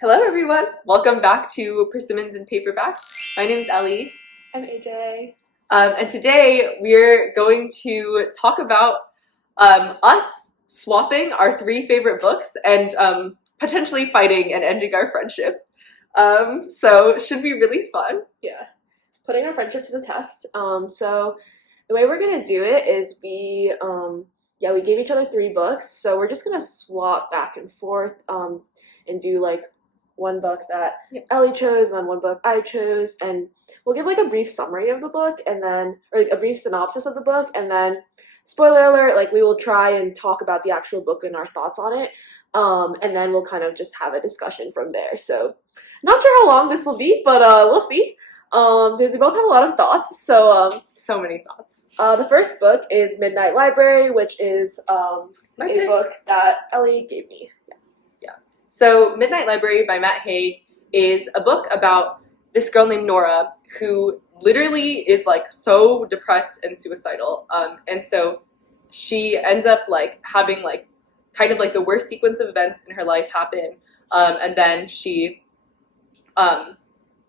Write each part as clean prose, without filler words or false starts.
Hello everyone! Welcome back to Persimmons and Paperbacks. My name is Ellie. I'm AJ. And today we're going to talk about us swapping our three favorite books and potentially fighting and ending our friendship. So it should be really fun. Yeah. Putting our friendship to the test. So the way we're gonna do it is we gave each other three books. So we're just gonna swap back and forth and do like one book that Ellie chose and then one book I chose, and we'll give like a brief summary of the book and then or like a brief synopsis of the book, and then spoiler alert, like we will try and talk about the actual book and our thoughts on it. And then we'll kind of just have a discussion from there. So not sure how long this will be, but we'll see. Because we both have a lot of thoughts. So many thoughts. The first book is Midnight Library, which is a book that Ellie gave me. So Midnight Library by Matt Haig is a book about this girl named Nora who literally is like so depressed and suicidal. And so she ends up like having like kind of like the worst sequence of events in her life happen. And then she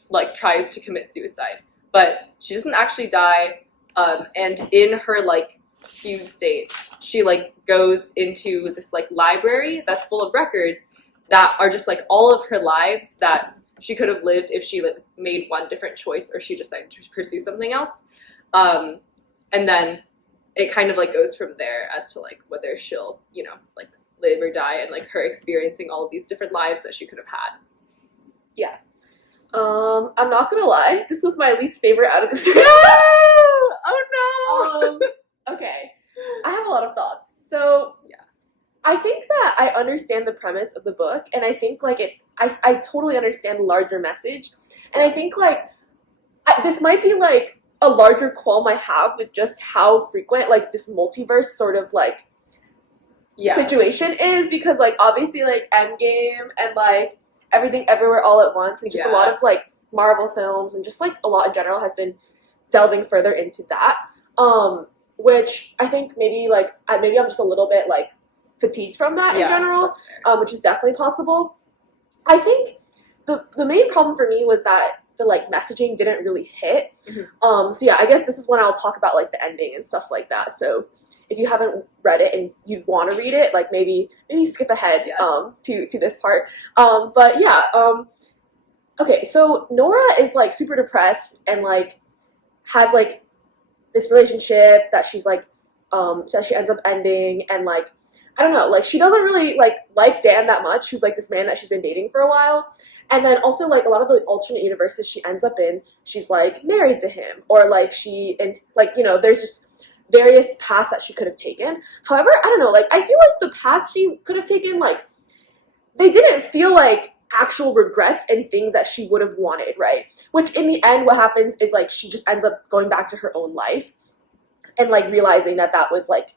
like tries to commit suicide, but she doesn't actually die. And in her like fugue state, she like goes into this like library that's full of records that are just like all of her lives that she could have lived if she made one different choice or she decided to pursue something else. And then it kind of like goes from there as to like whether she'll, you know, like live or die, and like her experiencing all of these different lives that she could have had. Yeah. I'm not gonna lie, this was my least favorite out of the three. No! Oh no! Okay. I have a lot of thoughts. So yeah. I think that I understand the premise of the book, and I think like I totally understand the larger message, and I think like this might be like a larger qualm I have with just how frequent like this multiverse sort of like situation is, because like obviously like Endgame and like Everything Everywhere All at Once and just a lot of like Marvel films and just like a lot in general has been delving further into that, which I think maybe like maybe I'm just a little bit like fatigued from that in general, which is definitely possible. I think the main problem for me was that the like messaging didn't really hit. So yeah, I guess this is when I'll talk about like the ending and stuff like that. So if you haven't read it and you want to read it, like maybe skip ahead to this part. But yeah, okay, so Nora is like super depressed and like has like this relationship that she's like that she ends up ending, and like I don't know, like she doesn't really like Dan that much, who's like this man that she's been dating for a while. And then also like a lot of the alternate universes she ends up in, she's like married to him, or like she, and like, you know, there's just various paths that she could have taken. However, I don't know, like I feel like the paths she could have taken, like they didn't feel like actual regrets and things that she would have wanted, right? Which in the end what happens is like she just ends up going back to her own life and like realizing that that was like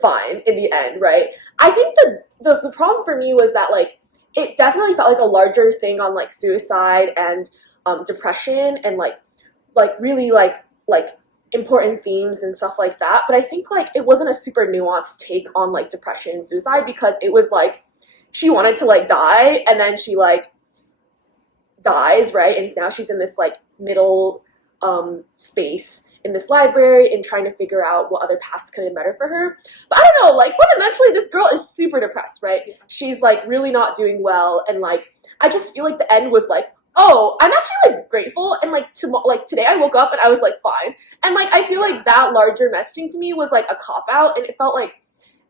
fine in the end, right? I think the problem for me was that like it definitely felt like a larger thing on like suicide and depression and like really like important themes and stuff like that. But I think like it wasn't a super nuanced take on like depression and suicide, because it was like she wanted to like die and then she like dies, right? And now she's in this like middle space in this library and trying to figure out what other paths could have been better for her. But I don't know, like fundamentally this girl is super depressed, right? She's like really not doing well, and like I just feel like the end was like, oh, I'm actually like grateful, and like today I woke up and I was like fine. And like I feel like that larger messaging to me was like a cop out, and it felt like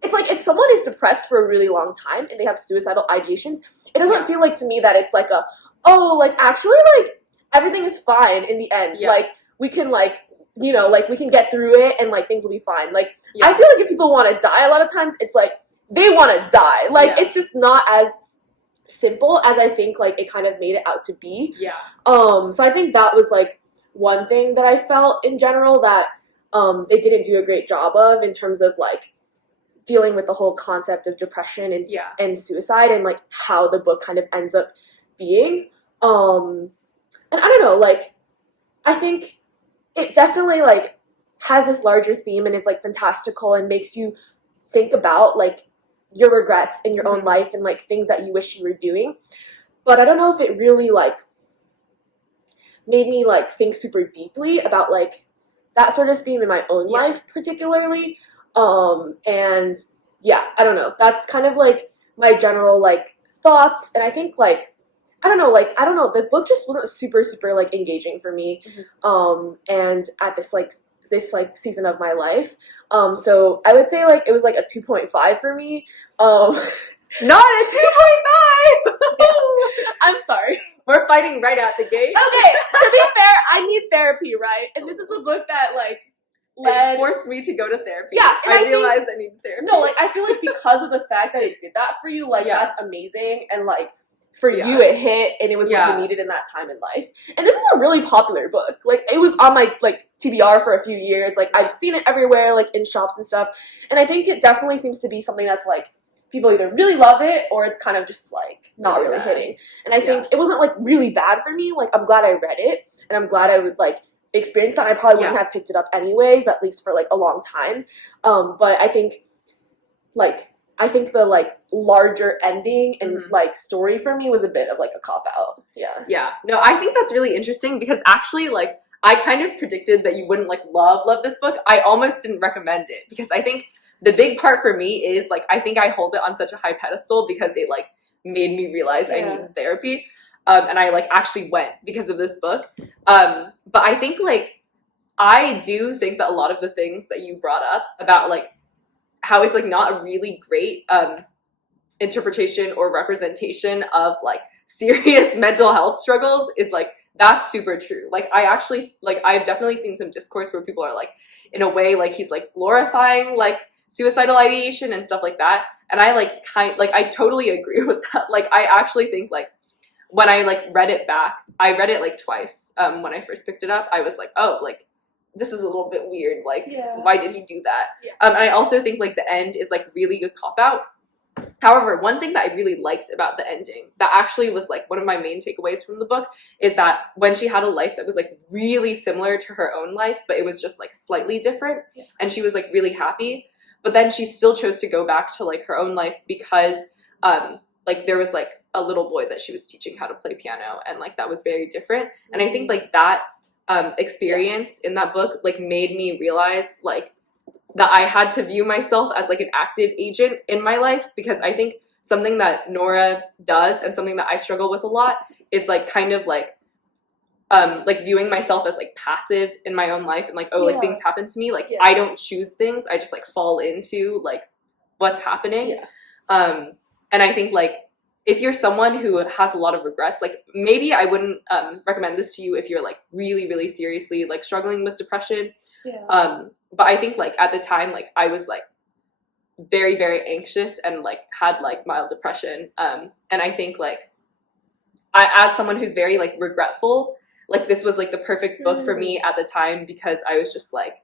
it's like if someone is depressed for a really long time and they have suicidal ideations, it doesn't feel like to me that it's like a, oh, like actually like everything is fine in the end. Like we can like, you know, like we can get through it and like things will be fine. Like I feel like if people want to die, a lot of times it's like they want to die. Like it's just not as simple as I think like it kind of made it out to be. So I think that was like one thing that I felt in general that they didn't do a great job of in terms of like dealing with the whole concept of depression and suicide and like how the book kind of ends up being. And I don't know, like I think it definitely like has this larger theme and is like fantastical and makes you think about like your regrets in your own life and like things that you wish you were doing. but I don't know if it really like made me like think super deeply about like that sort of theme in my own life particularly. And yeah, I don't know. That's kind of like my general like thoughts, and I think like I don't know, the book just wasn't super like engaging for me. And at this season of my life. So I would say like it was like a 2.5 for me. Not a 2.5! Yeah. I'm sorry. We're fighting right out the gate. Okay, to be fair, I need therapy, right? And this is a book that like It forced me to go to therapy. Yeah, and I realized I needed therapy. No, like I feel like because of the fact that it did that for you, like that's amazing, and like for you it hit, and it was what you needed in that time in life. And this is a really popular book. Like it was on my like TBR for a few years. Like I've seen it everywhere, like in shops and stuff. And I think it definitely seems to be something that's like people either really love it or it's kind of just like not really hitting. And I think it wasn't like really bad for me. Like I'm glad I read it, and I'm glad I would like experience that. I probably wouldn't have picked it up anyways, at least for like a long time. But I think the like larger ending and like story for me was a bit of like a cop out. Yeah. No, I think that's really interesting because actually like I kind of predicted that you wouldn't like love this book. I almost didn't recommend it because I think the big part for me is like I think I hold it on such a high pedestal because it like made me realize I needed therapy. And I like actually went because of this book. But I think like I do think that a lot of the things that you brought up about like how it's like not a really great interpretation or representation of like serious mental health struggles is like that's super true. Like I actually like I've definitely seen some discourse where people are like in a way like he's like glorifying like suicidal ideation and stuff like that, and I like I totally agree with that. Like I actually think like when I like read it back, I read it like twice when I first picked it up. I was like, oh, like this is a little bit weird. Like why did he do that? And I also think like the end is like really good cop out. However, one thing that I really liked about the ending that actually was like one of my main takeaways from the book is that when she had a life that was like really similar to her own life, but it was just like slightly different, and she was like really happy, but then she still chose to go back to like her own life because like there was like a little boy that she was teaching how to play piano, and like that was very different. And I think like that experience in that book like made me realize like that I had to view myself as like an active agent in my life, because I think something that Nora does and something that I struggle with a lot is like kind of like viewing myself as like passive in my own life, and like like things happen to me, like I don't choose things, I just like fall into like what's happening. And I think like if you're someone who has a lot of regrets, like maybe I wouldn't recommend this to you if you're like really seriously like struggling with depression. But I think like at the time like I was like very anxious and like had like mild depression, and I think like as someone who's very like regretful, like this was like the perfect book for me at the time, because I was just like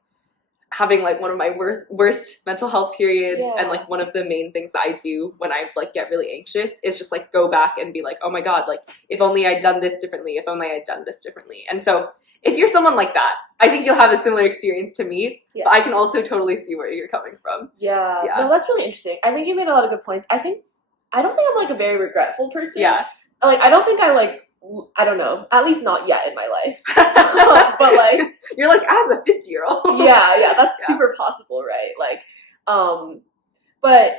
having like one of my worst mental health periods, and like one of the main things that I do when I like get really anxious is just like go back and be like, oh my god, like if only I'd done this differently, if only I'd done this differently. And so if you're someone like that, I think you'll have a similar experience to me, but I can also totally see where you're coming from. No, that's really interesting. I think you made a lot of good points. I don't think I'm like a very regretful person. Like I don't think I don't know, at least not yet in my life. But like you're like as a 50-year-old. That's super possible, right? Like but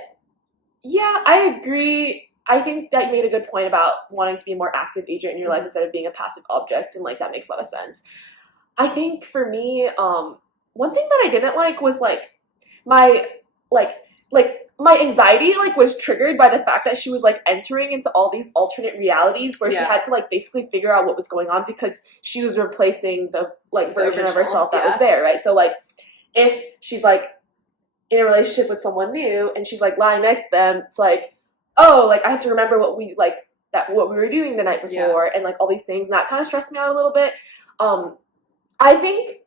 yeah, I agree. I think that you made a good point about wanting to be a more active agent in your life instead of being a passive object, and like that makes a lot of sense. I think for me, one thing that I didn't like was like my my anxiety like was triggered by the fact that she was like entering into all these alternate realities where she had to like basically figure out what was going on, because she was replacing the like version of herself that was there, right? So like if she's like in a relationship with someone new and she's like lying next to them, it's like, oh, like I have to remember what we were doing the night before, and like all these things, and that kind of stressed me out a little bit. I think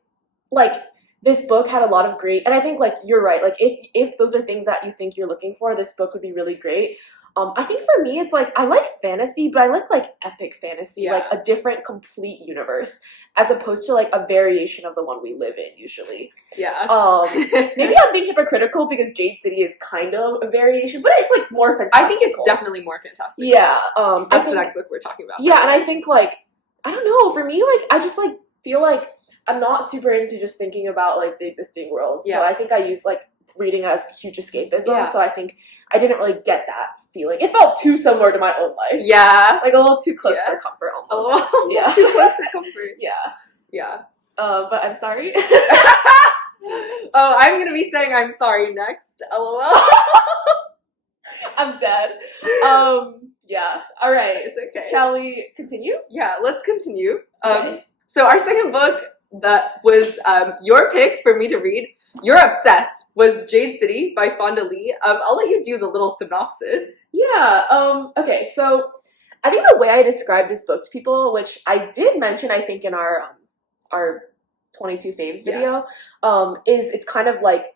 like this book had a lot of great, and I think like you're right, like if those are things that you think you're looking for, this book would be really great. I think for me, it's like I like fantasy, but I like epic fantasy, like a different, complete universe, as opposed to like a variation of the one we live in usually. Yeah. Maybe I'm being hypocritical because Jade City is kind of a variation, but it's like more fantastical. I think it's definitely more fantastical. Yeah. That's the next book we're talking about. Yeah, and I think like I don't know. For me, like I just like feel like I'm not super into just thinking about like the existing world. Yeah. So I think I use like reading as huge escapism. Yeah. So I think I didn't really get that feeling. It felt too similar to my own life. Yeah. Like a little too close for comfort almost. A little too close for comfort. Yeah. Yeah. But I'm sorry. Oh, I'm gonna be saying I'm sorry next. LOL. I'm dead. Yeah. All right. It's okay. Shall we continue? Yeah, let's continue. Okay. So our second book that was your pick for me to read, you're obsessed, was Jade City by Fonda Lee. I'll let you do the little synopsis. Yeah. Okay. So I think the way I describe this book to people, which I did mention, I think in our 22 faves video, is it's kind of like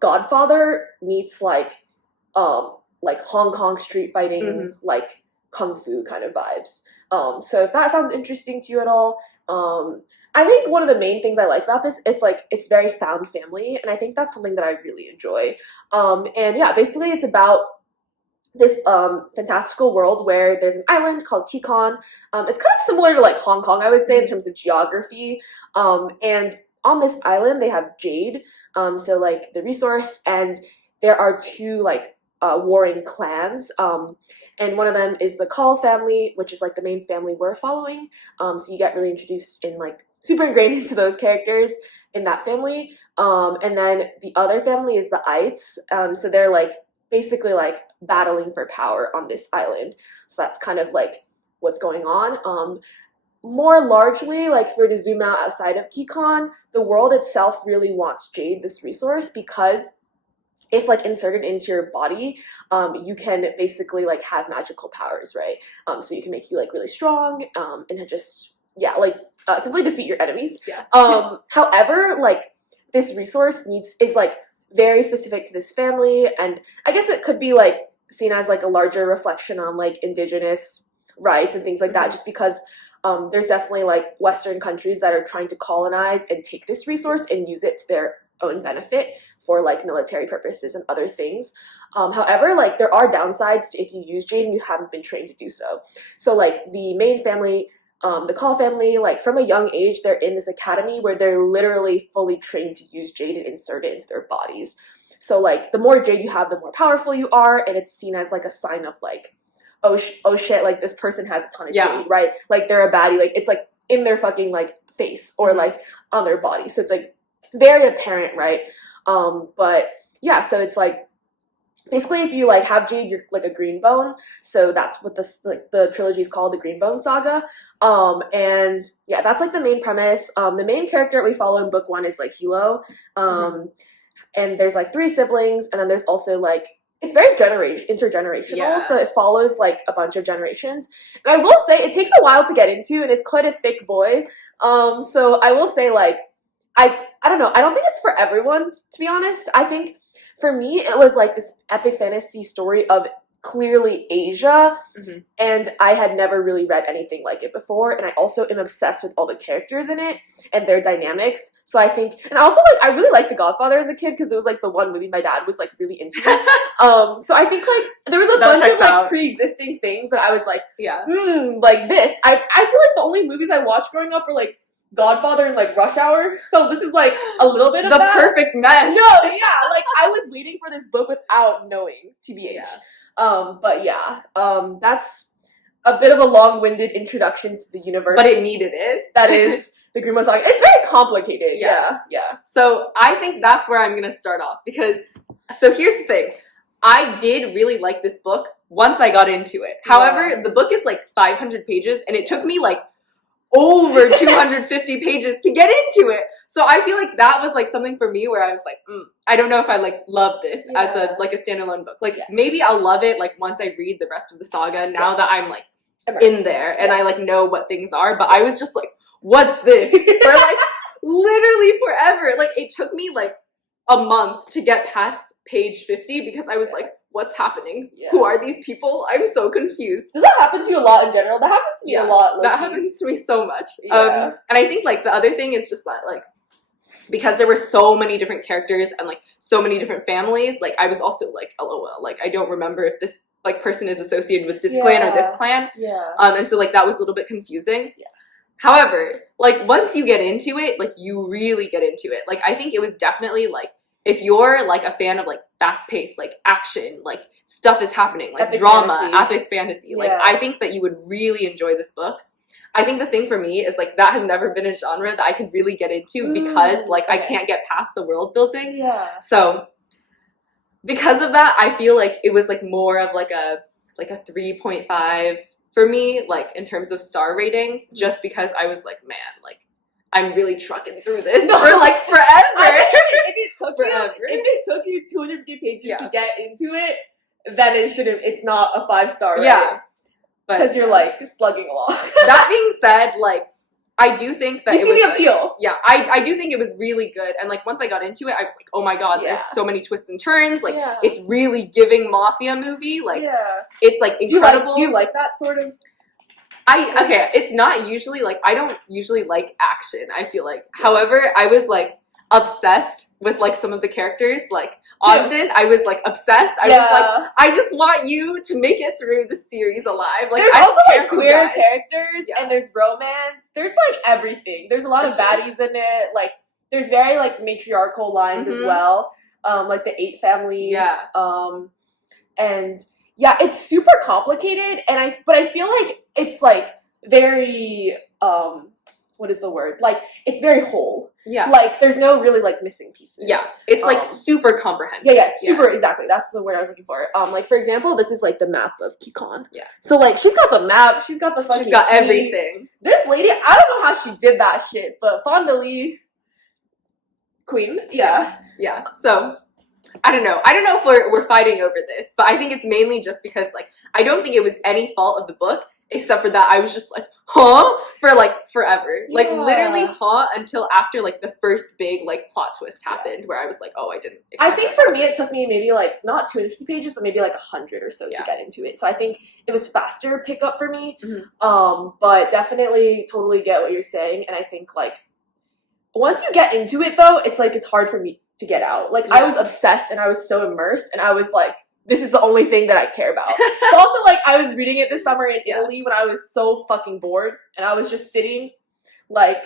Godfather meets like Hong Kong street fighting, like kung fu kind of vibes. So if that sounds interesting to you at all, I think one of the main things I like about this, it's very found family, and I think that's something that I really enjoy. And yeah, basically it's about this fantastical world where there's an island called Kikon. It's kind of similar to like Hong Kong, I would say, in terms of geography. And on this island, they have jade, so like the resource, and there are two like warring clans. And one of them is the Call family, which is like the main family we're following. So you get really introduced in like super ingrained into those characters in that family. And then the other family is the Ites. So they're like basically like battling for power on this island. So that's kind of like what's going on. More largely, like if we were to zoom out outside of Kikon, the world itself really wants jade, this resource, because if like inserted into your body, you can basically like have magical powers, right? So you can make you like really strong, and just simply defeat your enemies. Yeah. However, like this resource is like very specific to this family, and I guess it could be like seen as like a larger reflection on like indigenous rights and things like that, just because there's definitely like Western countries that are trying to colonize and take this resource and use it to their own benefit for like military purposes and other things. However, like there are downsides to if you use jade and you haven't been trained to do so. So like the main family, the Call family, like from a young age, they're in this academy where they're literally fully trained to use jade and insert it into their bodies. So like the more jade you have, the more powerful you are, and it's seen as like a sign of like, oh shit, like this person has a ton of jade, right? Like they're a baddie, like it's like in their fucking like face or like on their body. So it's like very apparent, right? But yeah, so it's like basically if you like have jade, you're like a green bone. So that's what the trilogy is called, the Green Bone Saga. And yeah, that's like the main premise. The main character we follow in book one is like Hilo. And there's like 3 siblings, and then there's also like it's very intergenerational. Yeah. So it follows like a bunch of generations. And I will say it takes a while to get into, and it's quite a thick boy. So I will say like I don't know. I don't think it's for everyone, to be honest. I think for me, it was like this epic fantasy story of clearly Asia, and I had never really read anything like it before. And I also am obsessed with all the characters in it and their dynamics. So I think, and also like I really liked The Godfather as a kid because it was like the one movie my dad was like really into. So I think like there was a bunch of like pre-existing things that I was like, like this. I feel like the only movies I watched growing up were like Godfather and like Rush Hour, so this is like a little bit of the that. Perfect mesh. No, yeah, like I was waiting for this book without knowing, TBH. But yeah, that's a bit of a long-winded introduction to the universe, but it needed it. That is the Green Bone Saga. It's very complicated. Yeah. So I think that's where I'm gonna start off because. So here's the thing, I did really like this book once I got into it. However, the book is like 500 pages, and it took me like over 250 pages to get into it. So I feel like that was like something for me where I was like, I don't know if I like love this as a standalone book. Like maybe I'll love it like once I read the rest of the saga now that I'm like in there and I like know what things are. But I was just like, what's this? For like literally forever. Like it took me like a month to get past page 50 because I was like, what's happening? Yeah. Who are these people? I'm so confused. Does that happen to you a lot in general? That happens to me a lot. That happens to me so much. Yeah. And I think like the other thing is just that like because there were so many different characters and like so many different families, like I was also like LOL, like I don't remember if this like person is associated with this clan or this clan. Yeah. And so like that was a little bit confusing. Yeah. However, like once you get into it, like you really get into it. Like I think it was definitely like if you're like a fan of like fast-paced, like action, like stuff is happening, like epic drama, fantasy. epic fantasy. Like Yeah. I think that you would really enjoy this book. I think the thing for me is like that has never been a genre that I could really get into because like I can't get past the world building. Yeah. So because of that, I feel like it was like more of like a 3.5 for me, like in terms of star ratings, just because I was like, man, like I'm really trucking through this for like forever. If it took you 250 pages to get into it, then it's not a 5-star rating. Yeah. Because you're like slugging along. That being said, like I do think that you it see was the like, appeal. Yeah, I do think it was really good. And like once I got into it, I was like, oh my god, there's so many twists and turns. Like it's really giving mafia movie. Like it's like incredible. Do you like that sort of? It's not usually like I don't usually like action, I feel like. However, I was like obsessed with like some of the characters. Like Ogden, I was like obsessed. I was like, I just want you to make it through the series alive. Like there's also like queer characters Yeah. and there's romance. There's like everything. There's a lot of baddies in it. Like there's very like matriarchal lines as well. Like the 8 family. Yeah. And yeah, it's super complicated and I feel like it's like very what is the word? Like it's very whole. Yeah. Like there's no really like missing pieces. Yeah. It's like super comprehensive. Yeah, super exactly. That's the word I was looking for. Like for example, this is like the map of Kikon. Yeah. So like she's got the map, she's got the fucking She's got key. everything. This lady, I don't know how she did that shit, but Fondly Queen. Yeah. Yeah. So I don't know if we're fighting over this, but I think it's mainly just because like I don't think it was any fault of the book, except for that I was just like, huh? For like forever. Like literally huh until after like the first big like plot twist happened where I was like, oh, I didn't expect I think for me it took me maybe like not 250 pages, but maybe like 100 or so to get into it. So I think it was faster pickup for me. But definitely totally get what you're saying. And I think like once you get into it though, it's like it's hard for me to get out. Like I was obsessed and I was so immersed and I was like, this is the only thing that I care about. But also, like, I was reading it this summer in Italy when I was so fucking bored. And I was just sitting, like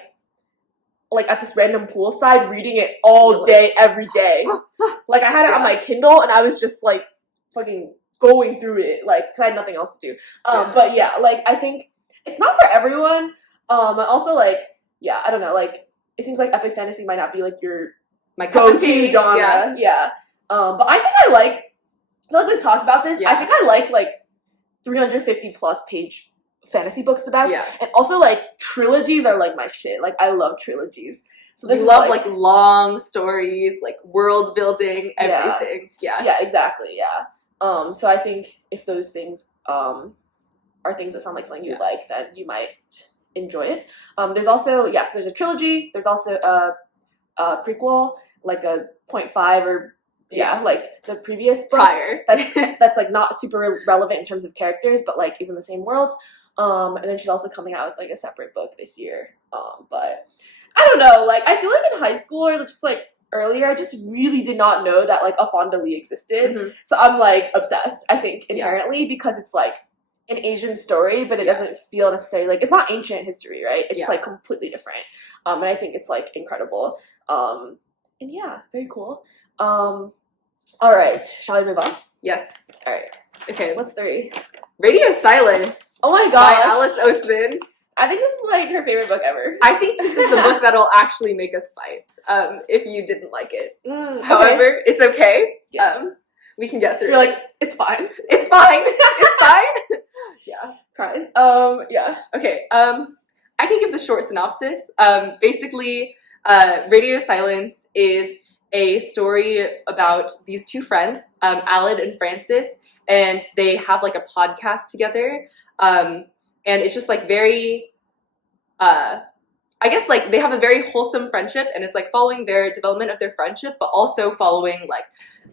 at this random poolside reading it all day, every day. Like, I had it on my Kindle and I was just, like, fucking going through it. Like, because I had nothing else to do. But, yeah, like, I think it's not for everyone. Also, like, yeah, I don't know. Like, it seems like epic fantasy might not be, like, my go-to genre. Yeah. But I think I like... I feel like we've talked about this. I think I like 350 plus page fantasy books the best. Yeah. And also like trilogies are like my shit. Like I love trilogies. So this is love like long stories, like world building, everything. Yeah. Yeah, exactly. Yeah. So I think if those things are things that sound like something you like, then you might enjoy it. There's also so there's a trilogy. There's also a prequel, like a 0.5 or like the previous book prior. That's like not super relevant in terms of characters, but like is in the same world. And then she's also coming out with like a separate book this year. But I don't know. Like I feel like in high school or just like earlier, I just really did not know that like a Fondly existed. So I'm like obsessed. I think inherently because it's like an Asian story, but it doesn't feel necessarily like it's not ancient history, right? It's like completely different. And I think it's like incredible. And very cool. All right, shall we move on? Yes. All right. Okay, what's 3? Radio Silence. Oh my gosh. By Alice Oseman. I think this is like her favorite book ever. I think this is the book that'll actually make us fight. If you didn't like it. However, it's okay. We can get through it. You're like, it's fine. It's fine. It's fine. Yeah. Crying. Okay. I can give the short synopsis. Basically, Radio Silence is a story about these 2 friends, Aled and Francis, and they have like a podcast together. And it's just like very, I guess like they have a very wholesome friendship, and it's like following their development of their friendship, but also following like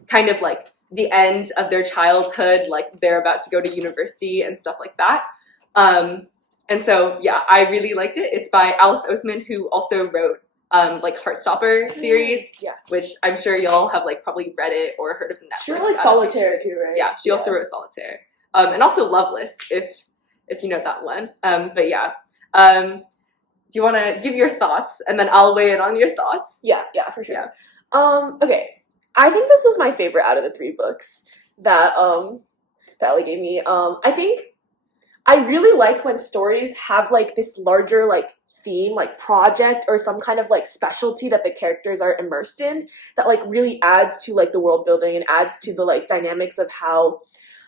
kind of like the end of their childhood, like they're about to go to university and stuff like that. And so, yeah, I really liked it. It's by Alice Oseman, who also wrote like Heartstopper series, which I'm sure y'all have like probably read it or heard of the Netflix. She wrote like Solitaire too, right? Yeah, she also wrote Solitaire, and also Loveless, if you know that one. But yeah, do you want to give your thoughts, and then I'll weigh in on your thoughts? Yeah, for sure. Yeah. Okay, I think this was my favorite out of the 3 books that Ellie gave me. I think I really like when stories have like this larger like theme, like project or some kind of like specialty that the characters are immersed in, that like really adds to like the world building and adds to the like dynamics of how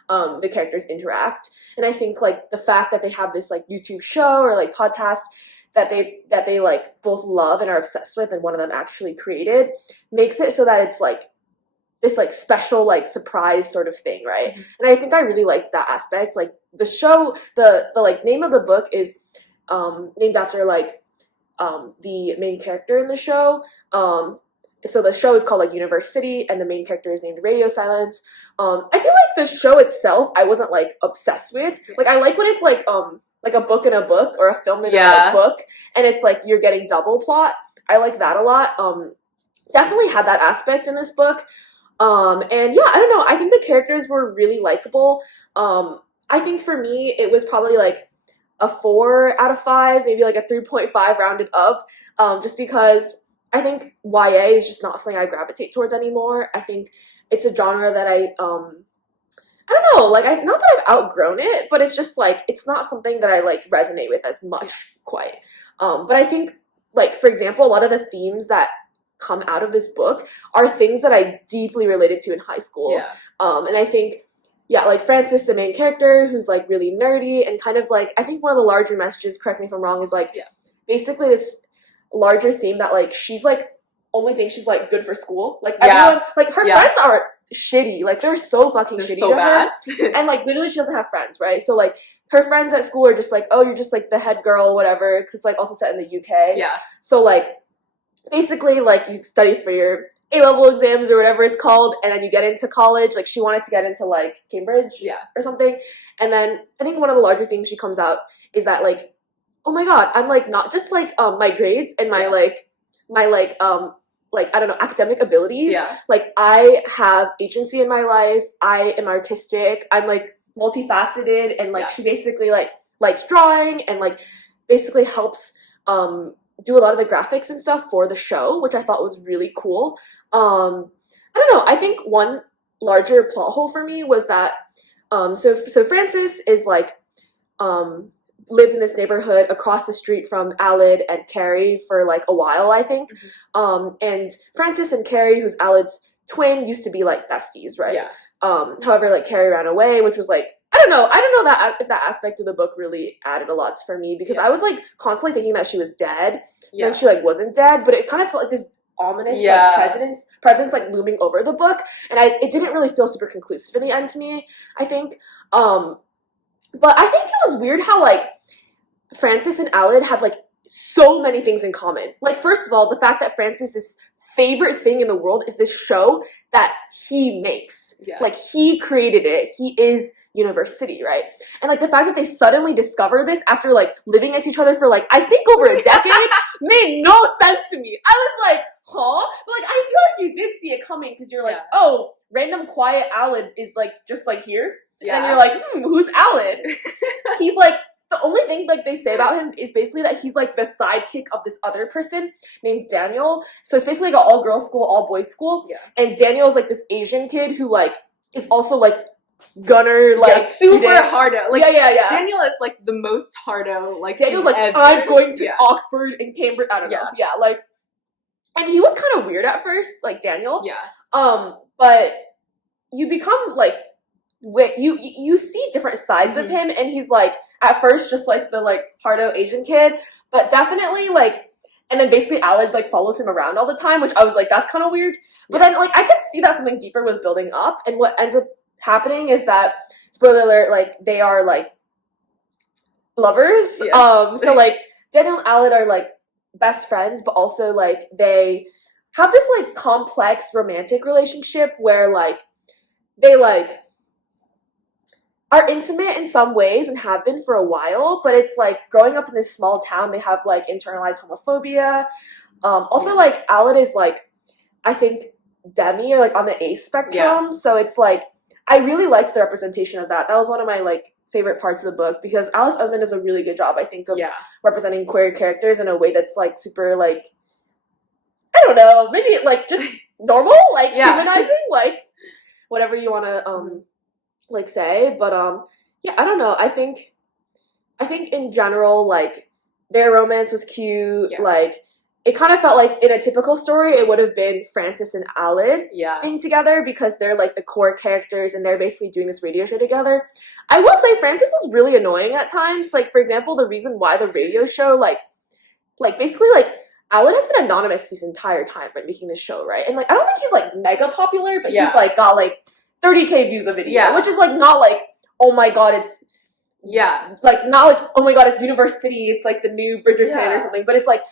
the characters interact. And I think like the fact that they have this like YouTube show or like podcast that they like both love and are obsessed with, and one of them actually created, makes it so that it's like this like special like surprise sort of thing, right? Mm-hmm. And I think I really liked that aspect. Like the show, the like name of the book is named after like the main character in the show. So the show is called like University, and the main character is named Radio Silence. I feel like the show itself I wasn't like obsessed with. Like I like when it's like a book in a book, or a film in a book, and it's like you're getting double plot. I like that a lot. Definitely had that aspect in this book. And yeah, I don't know. I think the characters were really likable. I think for me, it was probably like a 4 out of 5, maybe like a 3.5 rounded up. Just because I think YA is just not something I gravitate towards anymore. I think it's a genre that I don't know, like not that I've outgrown it, but it's just like, it's not something that I like resonate with as much quite. But I think like, for example, a lot of the themes that come out of this book are things that I deeply related to in high school. And I think, like Frances, the main character, who's like really nerdy and kind of like, I think one of the larger messages, correct me if I'm wrong, is like basically this larger theme that like she's like only thinks she's like good for school. Like everyone, like her friends are shitty. Like they're so fucking shitty so to bad. her. And like literally she doesn't have friends, right? So like her friends at school are just like, oh, you're just like the head girl, whatever, because it's like also set in the UK. So like basically like you study for your A-level exams or whatever it's called, and then you get into college. Like she wanted to get into like Cambridge or something. And then I think one of the larger themes she comes out is that like, oh my god, I'm like not just like my grades and my like I don't know, academic abilities. Like I have agency in my life. I am artistic. I'm like multifaceted, and like she basically like likes drawing and like basically helps do a lot of the graphics and stuff for the show, which I thought was really cool. I don't know. I think one larger plot hole for me was that so Frances is like lived in this neighborhood across the street from Alid and Carrie for like a while, I think. And Frances and Carrie, who's Alid's twin, used to be like besties, right? However, like Carrie ran away, which was like, I don't know that if that aspect of the book really added a lot for me, because I was like constantly thinking that she was dead, and then she like wasn't dead, but it kind of felt like this ominous like presence like looming over the book, and it didn't really feel super conclusive in the end to me, I think. But I think it was weird how like Frances and Alid had like so many things in common. Like first of all, the fact that Frances's favorite thing in the world is this show that he makes. Like he created it. He is University, right? And like the fact that they suddenly discover this after like living next to each other for like I think over a decade made no sense to me. I was like, huh? But like I feel like you did see it coming, because you're like, oh, random quiet Alid is like just like here. And you're like, who's Alid? He's like, the only thing like they say about him is basically that he's like the sidekick of this other person named Daniel. So it's basically like an all-girls school, all-boys school. And Daniel is like this Asian kid who like is also like gunner, like super hardo. Like Daniel is like the most hardo. Like Daniel's like ever. I'm going to Oxford and Cambridge. I don't know. Like, and he was kind of weird at first, like Daniel. But you become like you see different sides of him, and he's like at first just like the like hardo Asian kid, but definitely like, and then basically Alid like follows him around all the time, which I was like, that's kind of weird. But then like I could see that something deeper was building up, and what ends up happening is that, spoiler alert, like they are like lovers. So like Daniel and Alid are like best friends, but also like they have this like complex romantic relationship where like they like are intimate in some ways and have been for a while, but it's like growing up in this small town, they have like internalized homophobia. Also, like Alid is like, I think demi or like on the ace spectrum, so it's like I really liked the representation of that. That was one of my like favorite parts of the book because Alice Oseman does a really good job, I think, of representing queer characters in a way that's like super like, I don't know, maybe like just normal, like humanizing, like whatever you want to like say. But yeah, I don't know. I think in general, like their romance was cute. Like it kind of felt like in a typical story, it would have been Francis and Alid being together because they're like the core characters and they're basically doing this radio show together. I will say Francis was really annoying at times. Like for example, the reason why the radio show like basically like Alid has been anonymous this entire time by making this show, right? And like I don't think he's like mega popular, but he's like got like 30K views a video, which is like not like, oh my god, it's like not like, oh my god, it's University, it's like the new Bridgerton or something, but it's like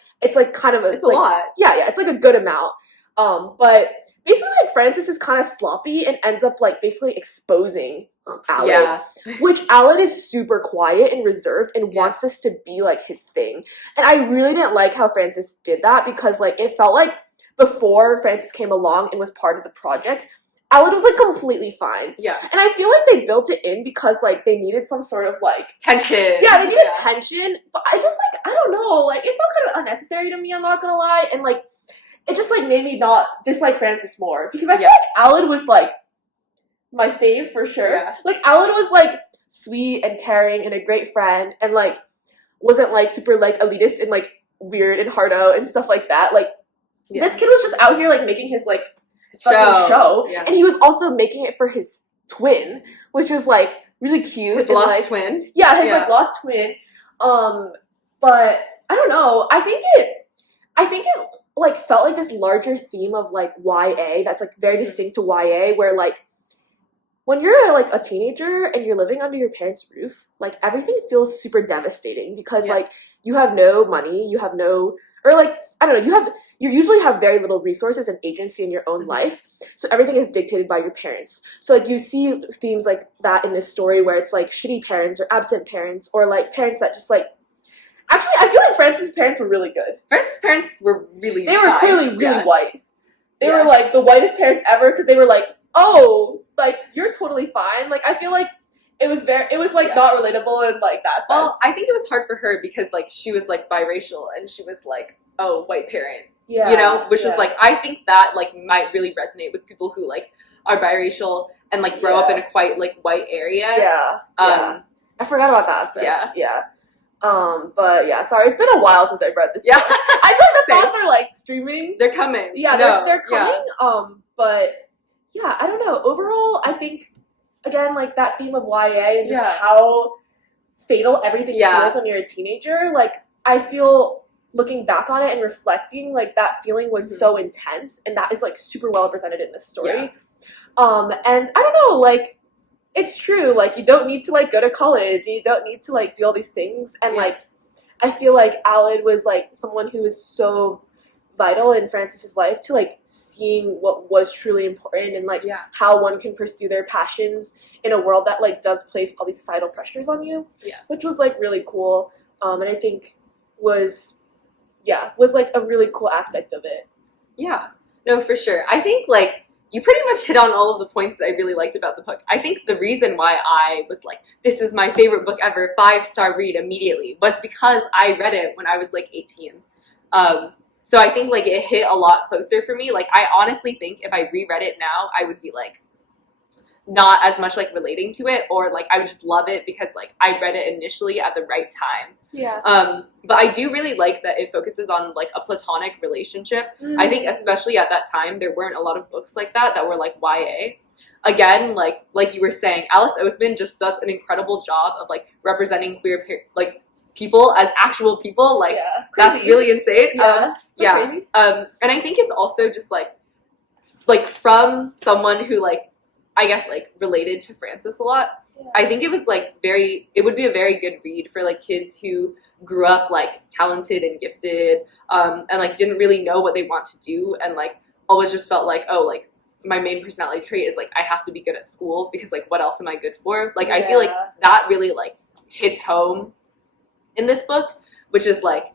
kind of it's like, a lot. It's like a good amount. But basically like Francis is kind of sloppy and ends up like basically exposing Alid, which Alid is super quiet and reserved and wants this to be like his thing. And I really didn't like how Francis did that because like it felt like before Francis came along and was part of the project, Alid was like completely fine. Yeah. And I feel like they built it in because like they needed some sort of like tension. Yeah, they needed tension. But I just like, I don't know, like it felt kind of unnecessary to me, I'm not gonna lie. And like it just like made me not dislike Francis more. Because I feel like Alid was like my fave for sure. Yeah. Like Alid was like sweet and caring and a great friend and like wasn't like super like elitist and like weird and hardo and stuff like that. Like this kid was just out here like making his like show. And he was also making it for his twin, which was like really cute. His lost twin. Yeah, his like lost twin. But I don't know. I think it like felt like this larger theme of like YA that's like very distinct to YA, where like when you're like a teenager and you're living under your parents' roof, like everything feels super devastating because like you have no money, you have no, or like I don't know, you usually have very little resources and agency in your own life, so everything is dictated by your parents. So like you see themes like that in this story where it's like shitty parents or absent parents or like parents that just like, actually I feel like Francis' parents were really good. Francis' parents were really They were clearly really white. They were like the whitest parents ever because they were like, oh, like you're totally fine. Like I feel like it was like not relatable in like that sense. Well, I think it was hard for her because like she was like biracial and she was like, oh, white parent. Yeah. You know, which was like, I think that like might really resonate with people who like are biracial and like grow up in a quite like white area. Yeah. I forgot about that aspect. Yeah. But yeah, sorry, it's been a while since I've read this book. I feel like the thoughts are like streaming. They're coming. Yeah, they're coming. But yeah, I don't know. Overall, I think again, like that theme of YA and just how fatal everything feels when you're a teenager. Like I feel looking back on it and reflecting, like that feeling was so intense, and that is like super well represented in this story. And I don't know, like it's true, like you don't need to like go to college, you don't need to like do all these things, and like I feel like Alid was like someone who was so vital in Francis's life to like seeing what was truly important and like how one can pursue their passions in a world that like does place all these societal pressures on you, which was like really cool. And I think was like a really cool aspect of it. Yeah, no, for sure. I think like you pretty much hit on all of the points that I really liked about the book. I think the reason why I was like, this is my favorite book ever, 5-star read immediately, was because I read it when I was like 18. So I think like it hit a lot closer for me. Like I honestly think if I reread it now, I would be like not as much like relating to it, or like I would just love it because like I read it initially at the right time. Yeah. But I do really like that it focuses on like a platonic relationship. I think especially at that time there weren't a lot of books like that were like YA. Again, like you were saying, Alice Oseman just does an incredible job of like representing queer like people as actual people. Like that's really insane. Crazy. And I think it's also just like from someone who like I guess like related to Francis a lot. I think it was like it would be a very good read for like kids who grew up like talented and gifted, and like didn't really know what they want to do, and like always just felt like, oh, like my main personality trait is like I have to be good at school because like what else am I good for? Like I feel like that really like hits home in this book, which is like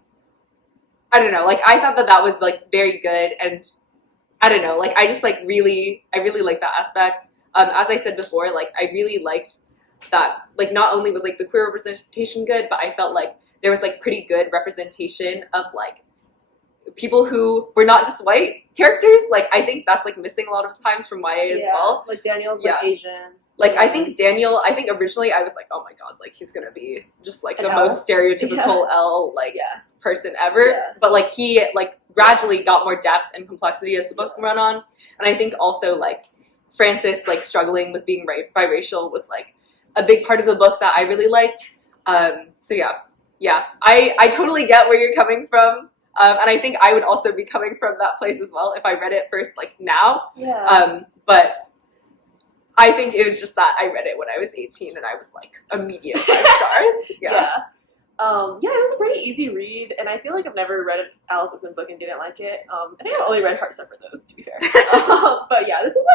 I don't know, like I thought that was like very good, and I don't know, like I just like I really like that aspect. As I said before, like I really liked that like not only was like the queer representation good, but I felt like there was like pretty good representation of like people who were not just white characters. Like I think that's like missing a lot of times from YA as well. Like Daniel's like Asian. Like I think Daniel, I think originally I was like, oh my god, like he's gonna be just like the most stereotypical L like person ever. Yeah. But like he like gradually got more depth and complexity as the book went on. And I think also like Francis like struggling with being biracial was like a big part of the book that I really liked. So yeah, I totally get where you're coming from. And I think I would also be coming from that place as well if I read it first like now. Yeah. But I think it was just that I read it when I was 18 and I was like immediate 5 stars. Yeah. It was a pretty easy read, and I feel like I've never read an Alice Oseman book and didn't like it. I think I've only read Heartstopper though, to be fair. But yeah, this is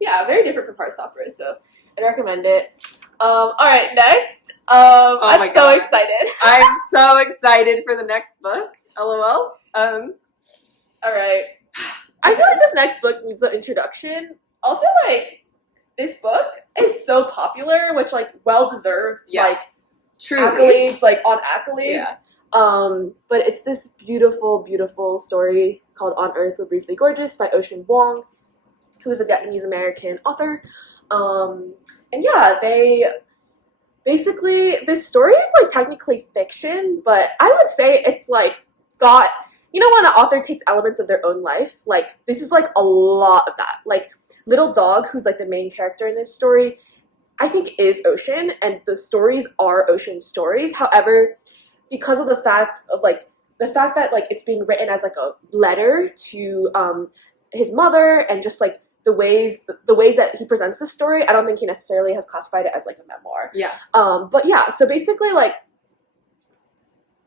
like very different from Heartstopper, so I'd recommend it. All right, next. I'm so excited. I'm so excited for the next book. LOL. All right. I feel like this next book needs an introduction. Also, like, this book is so popular, which, like, well-deserved, like, accolades, like, on accolades. Yeah. But it's this beautiful, beautiful story called On Earth We're Briefly Gorgeous by Ocean Vuong, who is a Vietnamese-American author. And yeah, this story is, like, technically fiction, but I would say it's, like, got, you know, when an author takes elements of their own life, like, this is, like, a lot of that. Like, Little Dog, who's, like, the main character in this story, I think is Ocean, and the stories are Ocean's stories. However, because of the fact that, like, it's being written as, like, a letter to his mother, and just, like, the ways that he presents the story, I don't think he necessarily has classified it as, like, a memoir. Yeah. But yeah, so basically, like,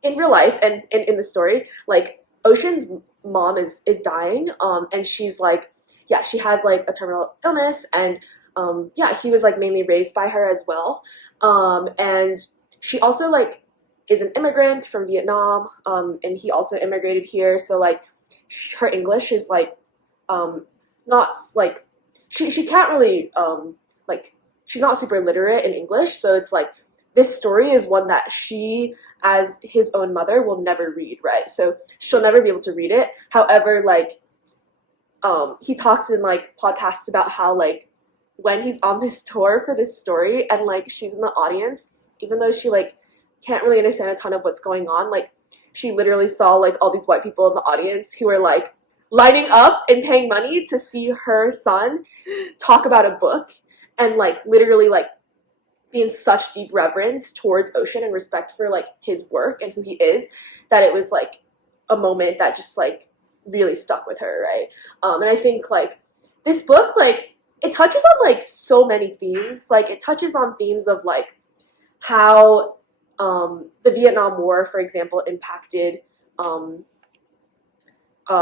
in real life and in the story, like, Ocean's mom is dying, and she's like, she has like a terminal illness, and he was like mainly raised by her as well, and she also like is an immigrant from Vietnam, and he also immigrated here, so like her English is like not like she can't really like she's not super literate in English, so it's like this story is one that she, as his own mother, will never read, right? So she'll never be able to read it. However, like, he talks in, like, podcasts about how, like, when he's on this tour for this story and, like, she's in the audience, even though she, like, can't really understand a ton of what's going on, like, she literally saw, like, all these white people in the audience who were, like, lining up and paying money to see her son talk about a book and, like, literally, like, be in such deep reverence towards Ocean and respect for, like, his work and who he is, that it was, like, a moment that just, like, really stuck with her, right? And I think, like, this book, like, it touches on, like, so many themes. Like, it touches on themes of, like, how the Vietnam War, for example, impacted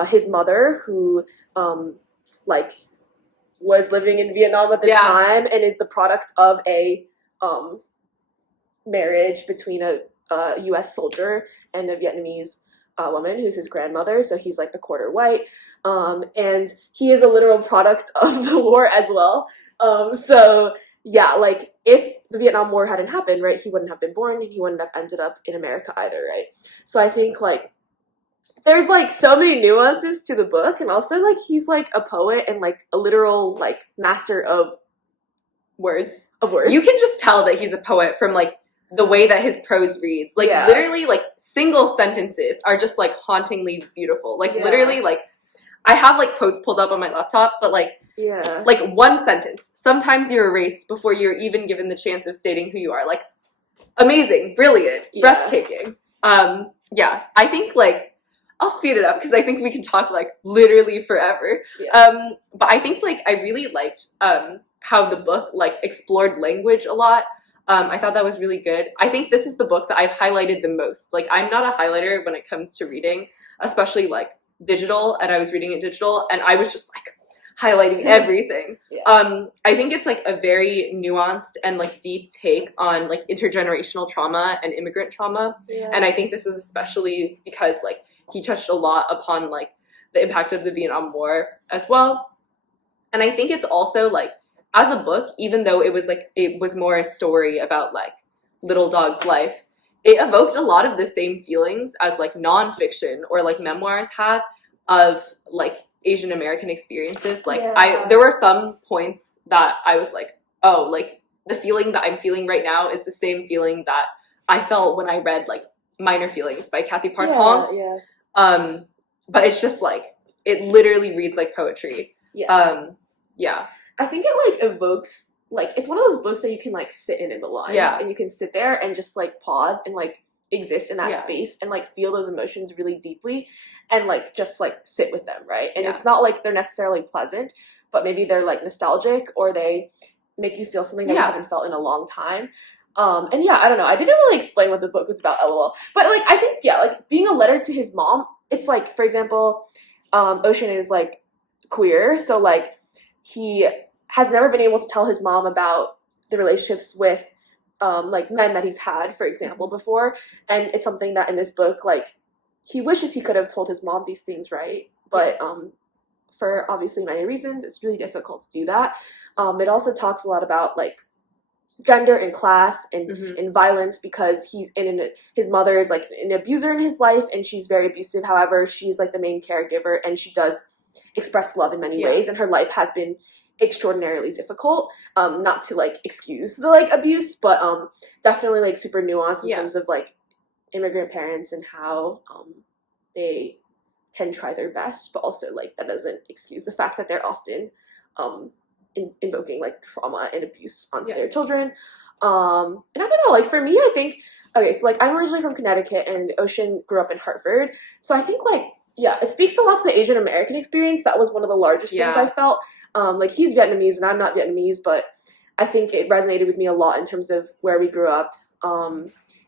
his mother, who, like, was living in Vietnam at the time and is the product of a marriage between a U.S. soldier and a Vietnamese woman who's his grandmother, so he's like a quarter white, and he is a literal product of the war as well. So yeah, like, if the Vietnam War hadn't happened, right, he wouldn't have been born, and he wouldn't have ended up in America either, right? So I think, like, there's, like, so many nuances to the book, and also, like, he's, like, a poet and, like, a literal, like, master of words. You can just tell that he's a poet from, like, the way that his prose reads. Like, literally, like, single sentences are just, like, hauntingly beautiful. Like, literally, like, I have, like, quotes pulled up on my laptop, but, like, like, one sentence. Sometimes you're erased before you're even given the chance of stating who you are. Like, amazing, brilliant, breathtaking. I think, like, I'll speed it up because I think we can talk, like, literally forever. But I think, like, I really liked how the book, like, explored language a lot. I thought that was really good. I think this is the book that I've highlighted the most. Like, I'm not a highlighter when it comes to reading, especially, like, digital, and I was reading it digital, and I was just, like, highlighting everything. Yeah. I think it's like a very nuanced and like deep take on like intergenerational trauma and immigrant trauma. Yeah. And I think this is especially because like he touched a lot upon like the impact of the Vietnam War as well. And I think it's also like, as a book, even though it was more a story about like little dog's life, it evoked a lot of the same feelings as like nonfiction or like memoirs have of like Asian American experiences. Like there were some points that I was like, oh, like the feeling that I'm feeling right now is the same feeling that I felt when I read like Minor Feelings by Kathy Park Hong. Yeah. But it's just like, it literally reads like poetry. Yeah. Yeah. I think it like evokes, like, it's one of those books that you can like sit in the lines, and you can sit there and just like pause and like exist in that space and like feel those emotions really deeply and like just like sit with them, right? And it's not like they're necessarily pleasant, but maybe they're like nostalgic or they make you feel something that you haven't felt in a long time. And yeah, I don't know, I didn't really explain what the book was about, lol, but like I think like being a letter to his mom, it's like, for example, Ocean is like queer, so like he has never been able to tell his mom about the relationships with like men that he's had, for example, before. And it's something that in this book, like, he wishes he could have told his mom these things, right? But for obviously many reasons, it's really difficult to do that. It also talks a lot about like gender and class and, and violence, because his mother is like an abuser in his life, and she's very abusive. However, she's like the main caregiver, and she does express love in many ways, and her life has been extraordinarily difficult. Not to like excuse the like abuse, but definitely like super nuanced in terms of like immigrant parents and how they can try their best, but also like that doesn't excuse the fact that they're often invoking like trauma and abuse onto their children. And I don't know, like for me, I think, okay, so like I'm originally from Connecticut and Ocean grew up in Hartford, so I think like it speaks a lot to the Asian American experience. That was one of the largest things I felt. Like he's Vietnamese and I'm not Vietnamese, but I think it resonated with me a lot in terms of where we grew up.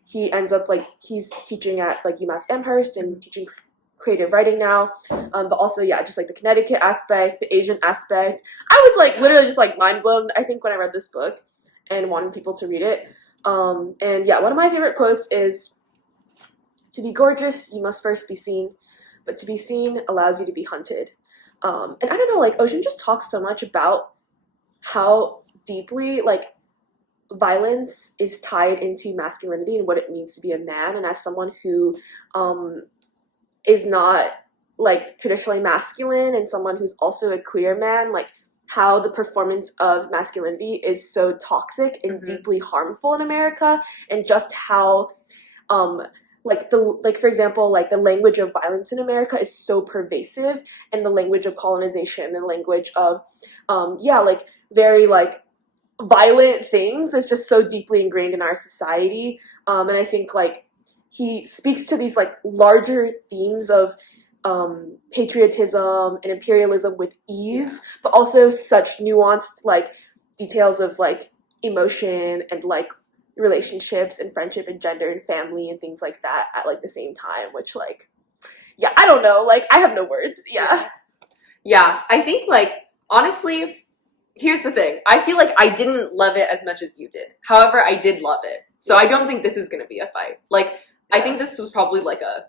He ends up like he's teaching at like UMass Amherst and teaching creative writing now, but also just like the Connecticut aspect, the Asian aspect. I was like literally just like mind blown, I think, when I read this book and wanted people to read it. And one of my favorite quotes is, "To be gorgeous, you must first be seen, but to be seen allows you to be hunted." And I don't know, like Ocean just talks so much about how deeply like violence is tied into masculinity and what it means to be a man. And as someone who is not like traditionally masculine and someone who's also a queer man, like how the performance of masculinity is so toxic and deeply harmful in America, and just how for example, like the language of violence in America is so pervasive, and the language of colonization and the language of like very like violent things is just so deeply ingrained in our society. And I think like he speaks to these like larger themes of patriotism and imperialism with ease, but also such nuanced like details of like emotion and like relationships and friendship and gender and family and things like that at like the same time, which like I don't know, like I have no words. I think like honestly, here's the thing, I feel like I didn't love it as much as you did, however I did love it, so I don't think this is gonna be a fight. Like I think this was probably like a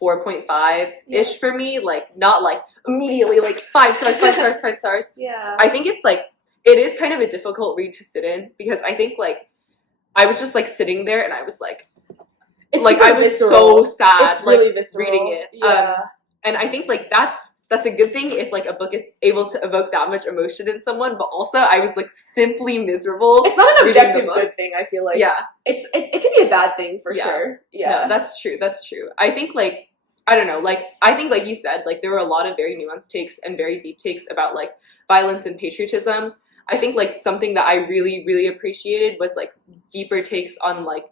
4.5-ish for me, like not like immediately like 5 stars, 5 stars, 5 stars. I think it's like, it is kind of a difficult read to sit in, because I think like I was just like sitting there and I was like, I was visceral. So sad, it's really visceral reading it. And I think like that's a good thing if like a book is able to evoke that much emotion in someone, but also I was like simply miserable. It's not an objective good thing, I feel like. It can be a bad thing for sure. No, that's true. I think like, I don't know, like I think like you said, like there were a lot of very nuanced takes and very deep takes about like violence and patriotism. I think like something that I really, really appreciated was like deeper takes on like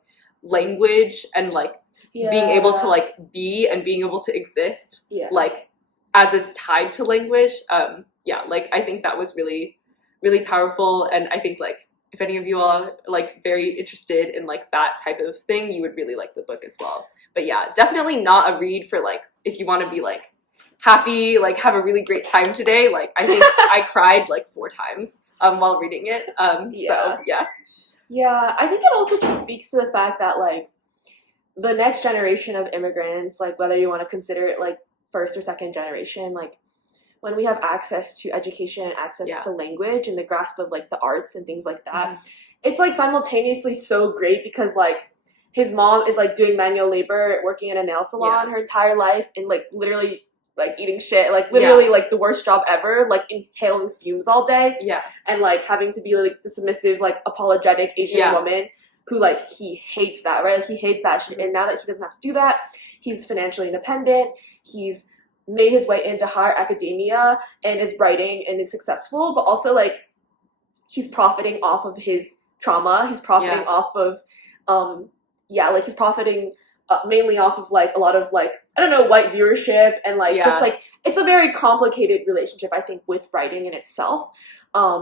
language and like being able to like be and being able to exist like as it's tied to language. Like I think that was really, really powerful. And I think like if any of you all are like very interested in like that type of thing, you would really like the book as well. But definitely not a read for like if you want to be like happy, like have a really great time today. Like I think I cried like 4 times while reading it. So yeah. Yeah, I think it also just speaks to the fact that like the next generation of immigrants, like whether you want to consider it like first or second generation, like when we have access to education, access to language, and the grasp of like the arts and things like that, it's like simultaneously so great because like his mom is like doing manual labor, working in a nail salon her entire life, and like literally like eating shit, like literally like the worst job ever, like inhaling fumes all day, and like having to be like the submissive, like apologetic Asian woman who like he hates that, right? Like he hates that shit, and now that he doesn't have to do that, he's financially independent. He's made his way into higher academia and is writing and is successful, but also like he's profiting off of his trauma. He's profiting off of like he's profiting mainly off of like a lot of like, I don't know, white viewership, and like just like it's a very complicated relationship, I think, with writing in itself,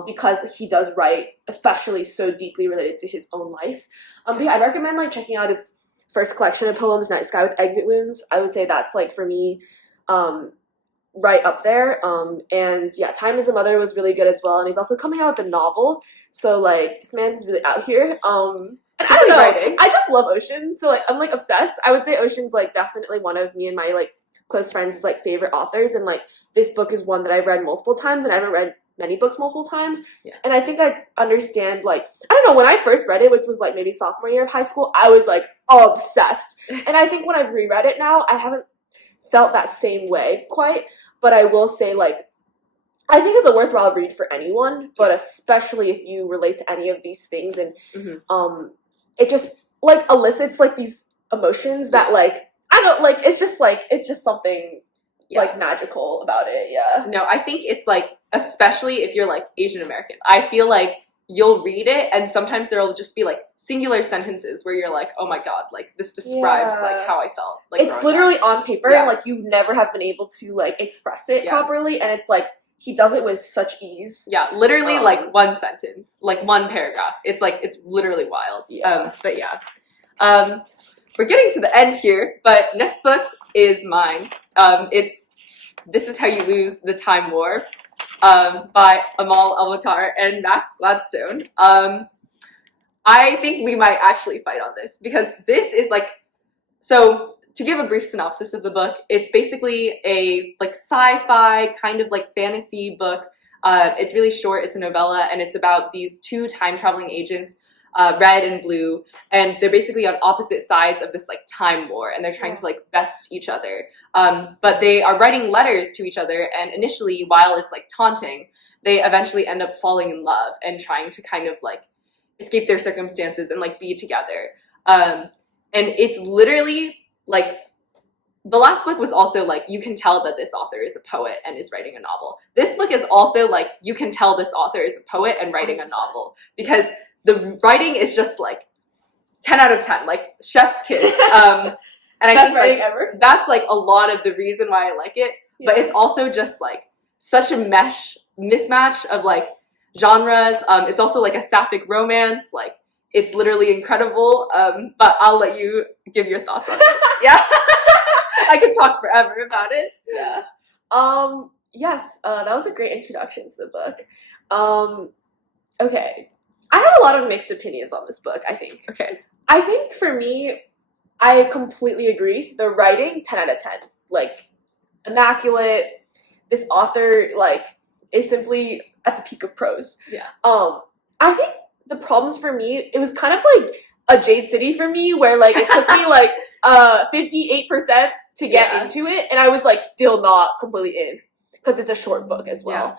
because he does write especially so deeply related to his own life. But yeah, I'd recommend like checking out his first collection of poems, Night Sky with Exit Wounds. I would say that's like for me right up there. And yeah, Time is a Mother was really good as well, and he's also coming out with a novel, so like this man's just really out here. And I don't know, writing. I just love Ocean, so like I'm like obsessed. I would say Ocean's like definitely one of me and my like close friends' like favorite authors, and like this book is one that I've read multiple times, and I haven't read many books multiple times. And I think I understand, like, I don't know, when I first read it, which was like maybe sophomore year of high school, I was like obsessed. And I think when I've reread it now, I haven't felt that same way quite, but I will say like I think it's a worthwhile read for anyone, but especially if you relate to any of these things, and it just like elicits like these emotions that like I don't like, it's just something like magical about it. No, I think it's like, especially if you're like Asian American, I feel like you'll read it and sometimes there'll just be like singular sentences where you're like, oh my god, like this describes like how I felt, like it's literally on paper and like you never have been able to like express it properly, and it's like he does it with such ease. Literally like one sentence, like one paragraph. It's like, it's literally wild. But we're getting to the end here, but next book is mine. It's This Is How You Lose the Time War, by Amal Almatar and Max Gladstone. I think we might actually fight on this, because this is like, so to give a brief synopsis of the book, it's basically a like sci-fi kind of like fantasy book. It's really short, it's a novella, and it's about these 2 time-traveling agents, Red and Blue, and they're basically on opposite sides of this like time war, and they're trying to like best each other. But they are writing letters to each other, and initially, while it's like taunting, they eventually end up falling in love and trying to kind of like escape their circumstances and like be together. And it's literally like, the last book was also like, you can tell that this author is a poet and is writing a novel. This book is also like, you can tell this author is a poet and writing 100%. A novel, because the writing is just like 10 out of 10, like chef's kiss. And I think like, ever. That's like a lot of the reason why I like it, but it's also just like such a mismatch of like genres. It's also like a sapphic romance, like it's literally incredible. But I'll let you give your thoughts on it. I could talk forever about it. Yes, that was a great introduction to the book. Okay, I have a lot of mixed opinions on this book, I think. I think for me, I completely agree. The writing, 10 out of 10. Like, immaculate. This author, like, is simply at the peak of prose. I think the problems for me, it was kind of like a Jade City for me, where like it took me like 58% to get into it, and I was like still not completely in, because it's a short book as well.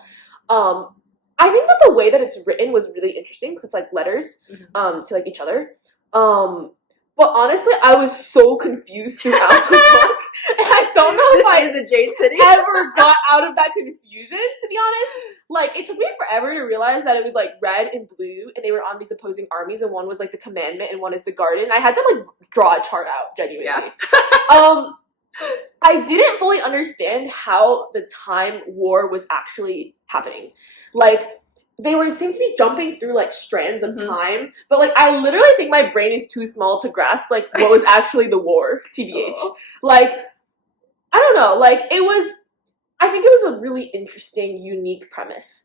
I think that the way that it's written was really interesting, because it's like letters to like each other. But honestly, I was so confused throughout the book, and I don't know if I is a Jade City ever got out of that confusion, to be honest. Like, it took me forever to realize that it was like Red and Blue, and they were on these opposing armies, and one was like the commandment and one is the garden. I had to like draw a chart out, genuinely. I didn't fully understand how the time war was actually happening. Like, they seemed to be jumping through like strands of time, but like I literally think my brain is too small to grasp like what was actually the war, TBH. Like, I don't know, like it was I think it was a really interesting, unique premise.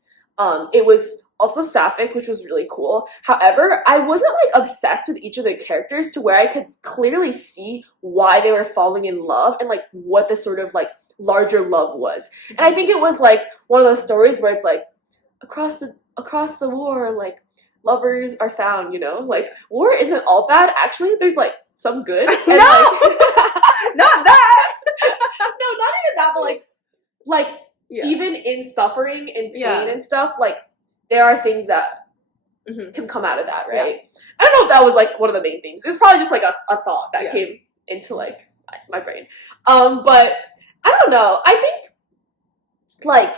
It was also sapphic, which was really cool. However, I wasn't like obsessed with each of the characters to where I could clearly see why they were falling in love and like what the sort of like larger love was. And I think it was like one of those stories where it's like across the war, like lovers are found, you know? Like war isn't all bad. Actually, there's like some good. And, No! like, Not that. no, not even that, but like Yeah. even in suffering and pain Yeah. and stuff, like there are things that Mhm. can come out of that, right? I don't know if that was like one of the main themes. It was probably just like a thought that Yeah. came into like my brain. But I don't know. I think like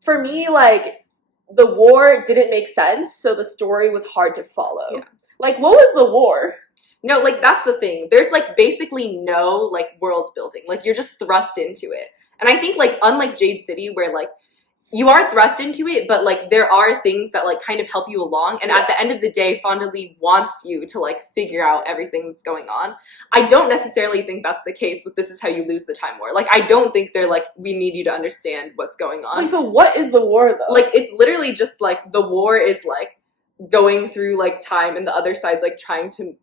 for me, like the war didn't make sense, so the story was hard to follow. Yeah. Like what was the war? No, like that's the thing. There's like basically no like world building. Like you're just thrust into it. And I think like unlike Jade City where like you are thrust into it, but like there are things that like kind of help you along. And at the end of the day, Fonda Lee wants you to like figure out everything that's going on. I don't necessarily think that's the case with This Is How You Lose the Time War. Like I don't think they're like, we need you to understand what's going on. Like, so what is the war though? Like it's literally just like the war is like going through like time and the other side's like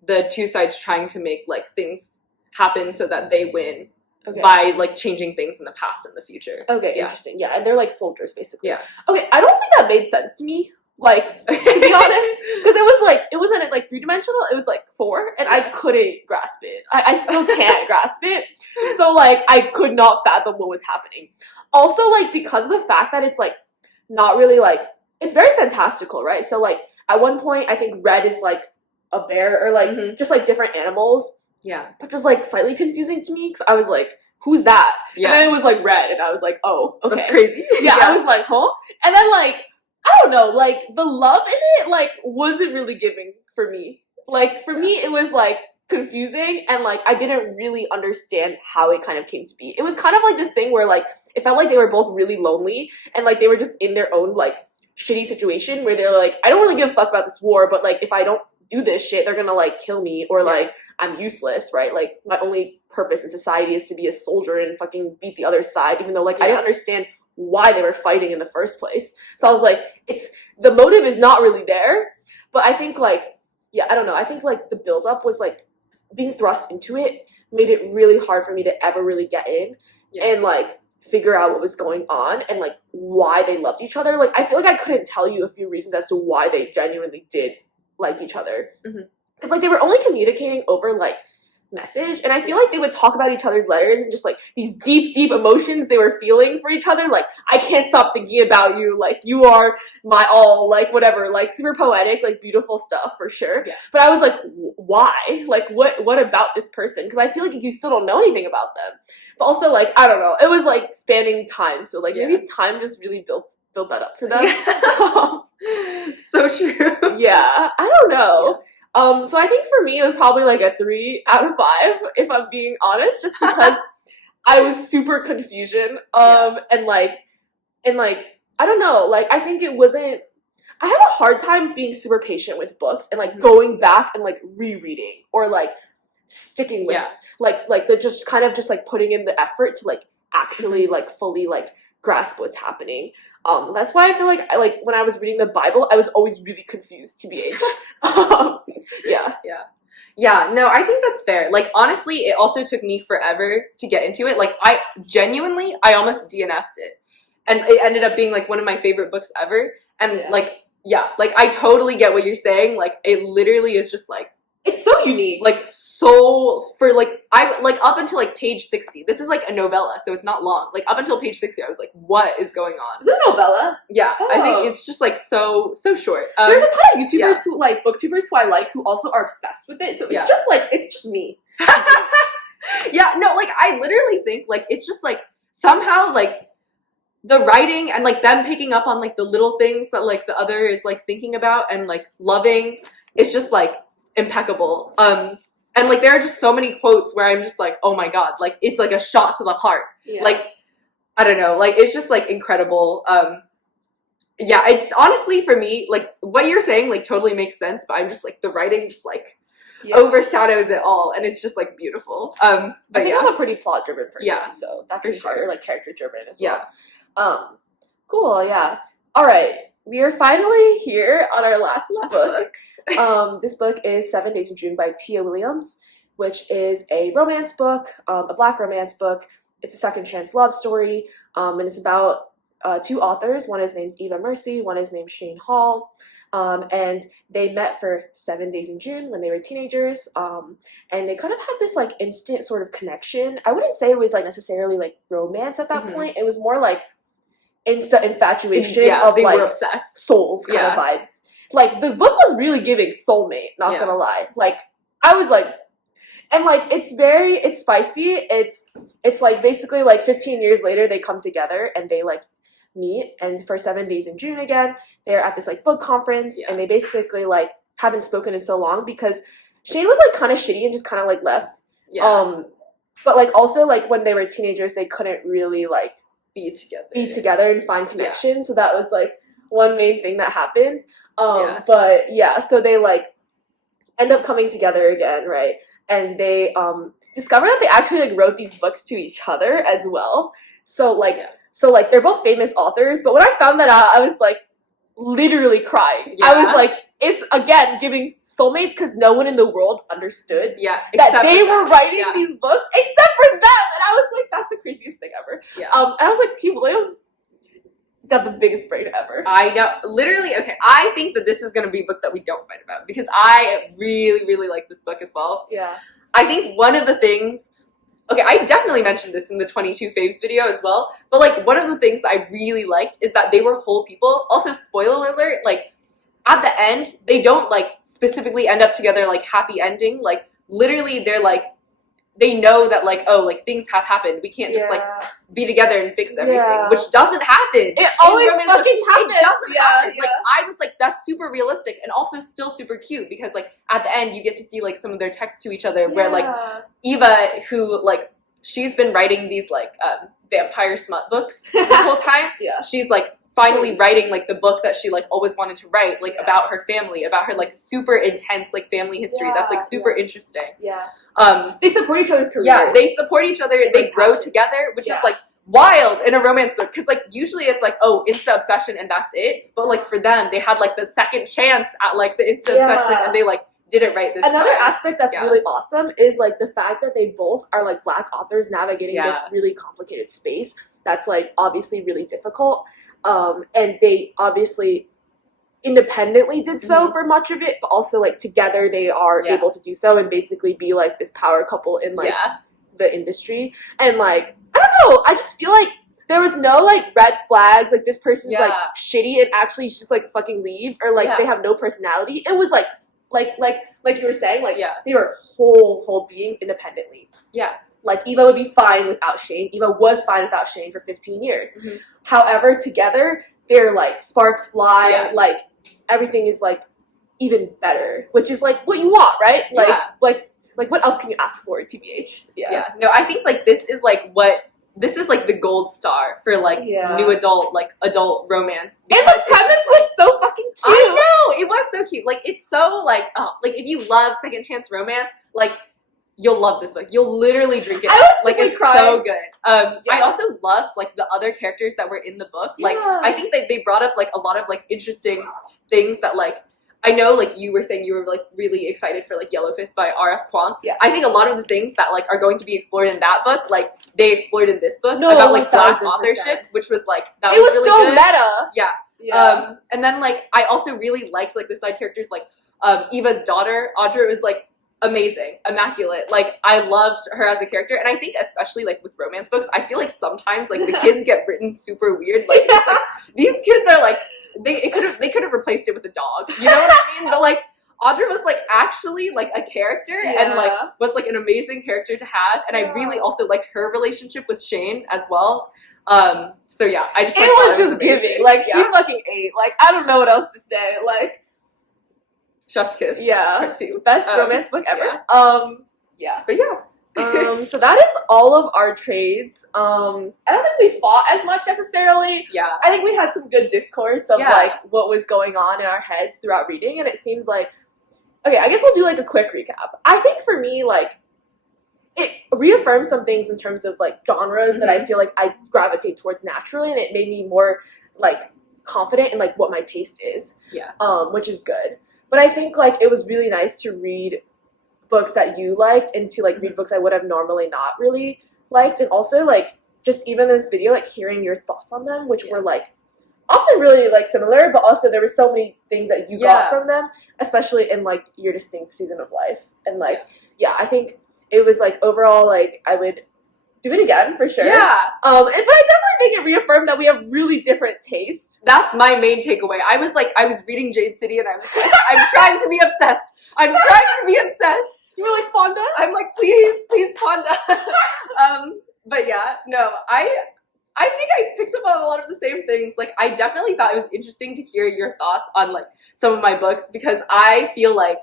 the two sides trying to make like things happen so that they win. Okay. By like changing things in the past and the future. Okay, Yeah. interesting. Yeah, and they're like soldiers basically. Yeah. Okay, I don't think that made sense to me. Like to be honest, because it wasn't like 3-dimensional. It was like 4, and I couldn't grasp it. I still can't grasp it. So like I could not fathom what was happening. Also, like because of the fact that it's like not really like it's very fantastical, right? So like at one point, I think red is like a bear or like just like different animals. Yeah. Which was like slightly confusing to me because I was like, who's that? Yeah. And then it was like red and I was like, oh, okay. That's crazy. Yeah, I was like, huh? And then like, I don't know, like the love in it like wasn't really giving for me. Like for me it was like confusing and like I didn't really understand how it kind of came to be. It was kind of like this thing where like it felt like they were both really lonely and like they were just in their own like shitty situation where they're like, I don't really give a fuck about this war, but like if I don't do this shit, they're gonna like kill me or like I'm useless, right? Like my only purpose in society is to be a soldier and fucking beat the other side, even though like I didn't understand why they were fighting in the first place. So I was like, it's the motive is not really there. But I think like, yeah, I don't know. I think like the buildup was like being thrust into it made it really hard for me to ever really get in and like figure out what was going on and like why they loved each other. Like I feel like I couldn't tell you a few reasons as to why they genuinely did like each other. Because like they were only communicating over like message, and I feel like they would talk about each other's letters and just like these deep emotions they were feeling for each other, like I can't stop thinking about you, like you are my all, like whatever, like super poetic, like beautiful stuff for sure. But I was like, why? Like what about this person? Because I feel like you still don't know anything about them. But also like I don't know, it was like spanning time, so like maybe time just really built that up for them. So true. Yeah, I don't know. So I think for me it was probably like a 3 out of 5, if I'm being honest, just because I was super confusion. And like I don't know, like I think it wasn't. I have a hard time being super patient with books and like going back and like rereading or like sticking with like they're just kind of just like putting in the effort to like actually like fully like grasp what's happening. That's why I feel like when I was reading the Bible, I was always really confused, TBH. No, I think that's fair. Like honestly, it also took me forever to get into it. Like I almost DNF'd it, and it ended up being like one of my favorite books ever. And like I totally get what you're saying. Like it literally is just like it's so unique. Like so for like I like up until like page 60. This is like a novella, so it's not long. Like up until page 60, I was like, what is going on? Is it a novella? Yeah, I think it's just like so short. There's a ton of YouTubers who like booktubers who I like who also are obsessed with it. So it's just like it's just me. Yeah, no, like I literally think like it's just like somehow like the writing and like them picking up on like the little things that like the other is like thinking about and like loving. It's just like impeccable. And like there are just so many quotes where I'm just like, oh my god, like it's like a shot to the heart. Like I don't know, like it's just like incredible. It's honestly for me like what you're saying like totally makes sense, but I'm just like the writing just like overshadows it all, and it's just like beautiful. But I think I'm a pretty plot driven person, so that can be hard, or like character driven as well. Cool, yeah. All right, we are finally here on our last book. This book is 7 Days in June by Tia Williams, which is a romance book, a Black romance book. It's a second chance love story, and it's about two authors. One is named Eva Mercy, one is named Shane Hall. And they met for 7 Days in June when they were teenagers, and they kind of had this like instant sort of connection. I wouldn't say it was like necessarily like romance at that point. It was more like instant infatuation of they like were obsessed souls kind of vibes. Like the book was really giving soulmate, not gonna lie. Like I was like, and like it's spicy. It's like basically like 15 years later they come together and they like meet, and for 7 Days in June again they're at this like book conference, and they basically like haven't spoken in so long because Shane was like kind of shitty and just kind of like left. But like also like when they were teenagers they couldn't really like be together and find connection, so that was like one main thing that happened. But yeah, so they like end up coming together again, right? And they discover that they actually like wrote these books to each other as well. So like they're both famous authors, but when I found that out, I was like literally crying. I was like, it's again giving soulmates because no one in the world understood that they were writing these books except for them, and I was like, that's the craziest thing ever. And I was like, T. Williams has got the biggest brain ever. I know, literally. Okay, I think that this is going to be a book that we don't fight about because I really, really like this book as well. I think one of the things. Okay, I definitely mentioned this in the 22 faves video as well, but like one of the things that I really liked is that they were whole people. Also, spoiler alert, like at the end, they don't like specifically end up together like happy ending. Like literally they're like, they know that like, oh, like things have happened. We can't just like be together and fix everything, which doesn't happen. It always fucking happens. It doesn't happen. Like I was like, that's super realistic and also still super cute because like at the end you get to see like some of their texts to each other where like Eva, who like she's been writing these like vampire smut books this whole time. She's like finally writing like the book that she like always wanted to write, like about her family, about her like super intense like family history that's like super interesting. They support each other's careers. They support each other. They grow together, which is like wild in a romance book because like usually it's like, oh, insta obsession and that's it, but like for them they had like the second chance at like the insta obsession and they like did it right this time. Another aspect that's really awesome is like the fact that they both are like Black authors navigating this really complicated space that's like obviously really difficult, and they obviously independently did so for much of it, but also like together they are able to do so and basically be like this power couple in like the industry. And like I don't know, I just feel like there was no like red flags like this person's like shitty and actually just like fucking leave, or like they have no personality. It was like you were saying, like they were whole beings independently. Like Eva would be fine without Shane. Eva was fine without Shane for 15 years. However, together they're like sparks fly. Like everything is like even better, which is like what you want, right? Like what else can you ask for, TBH? No, I think like this is like the gold star for like new adult romance. And the premise was so fucking cute. I know, it was so cute. Like it's so like if you love second chance romance, like you'll love this book. You'll literally drink it. Like it's so good. I also loved like the other characters that were in the book. Like I think that they brought up like a lot of like interesting things that like I know like you were saying you were like really excited for like Yellow Fist by R.F. Kuang. I think a lot of the things that like are going to be explored in that book, like they explored in this book about like Black authorship, which was like that was really so good. Meta. And then like I also really liked like the side characters, like Eva's daughter Audra was like amazing, immaculate. Like I loved her as a character, and I think especially like with romance books, I feel like sometimes like the kids get written super weird. Like, it's, like these kids are like they could have replaced it with a dog. You know what I mean? But like Audra was like actually like a character and like was like an amazing character to have, and I really also liked her relationship with Shane as well. So yeah, I just it was just giving. Like she fucking ate. Like I don't know what else to say. Like. Chef's Kiss. Part 2. Best romance book ever. But so that is all of our trades. I don't think we fought as much necessarily. I think we had some good discourse of like what was going on in our heads throughout reading, and it seems like okay, I guess we'll do like a quick recap. I think for me, like, it reaffirmed some things in terms of like genres that I feel like I gravitate towards naturally, and it made me more like confident in like what my taste is. Yeah. Which is good. But I think like it was really nice to read books that you liked and to like read books I would have normally not really liked, and also like just even in this video, like hearing your thoughts on them, which were like often really like similar, but also there were so many things that you got from them, especially in like your distinct season of life. And like I think it was like overall like I would do it again for sure. Yeah. But I definitely think it reaffirmed that we have really different tastes. That's my main takeaway. I was reading Jade City and I was like, I'm trying to be obsessed. I'm trying to be obsessed. You were like, Fonda? I'm like, please, Fonda. But yeah, no, I think I picked up on a lot of the same things. Like, I definitely thought it was interesting to hear your thoughts on like some of my books, because I feel like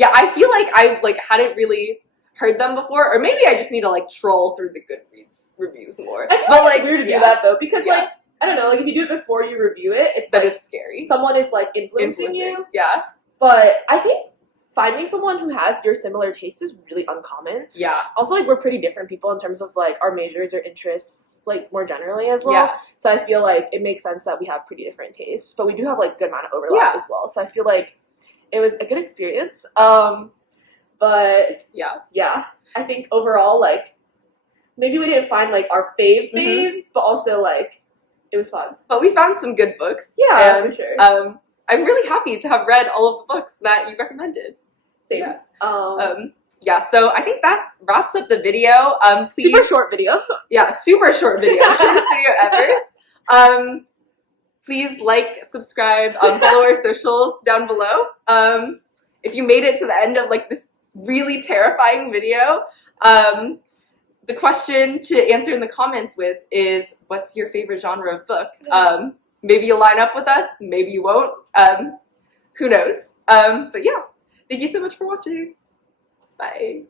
I like hadn't really heard them before, or maybe I just need to like troll through the Goodreads reviews more. I feel like it's weird to do that though, because like I don't know, like if you do it before you review it, it's like it's scary. Someone is like influencing you. Yeah. But I think finding someone who has your similar taste is really uncommon. Yeah. Also, like, we're pretty different people in terms of like our majors or interests, like more generally as well. Yeah. So I feel like it makes sense that we have pretty different tastes, but we do have like a good amount of overlap as well. So I feel like it was a good experience. But yeah, I think overall, like, maybe we didn't find like our faves, but also like it was fun. But we found some good books. Yeah, and, for sure. I'm really happy to have read all of the books that you recommended. Same. Yeah. So I think that wraps up the video. Please, super short video. Yeah, super short video. Shortest video ever. Please like, subscribe, follow our socials down below. If you made it to the end of like this really terrifying video, the question to answer in the comments with is, what's your favorite genre of book? Maybe you'll line up with us, maybe you won't. Who knows? But yeah, thank you so much for watching. Bye.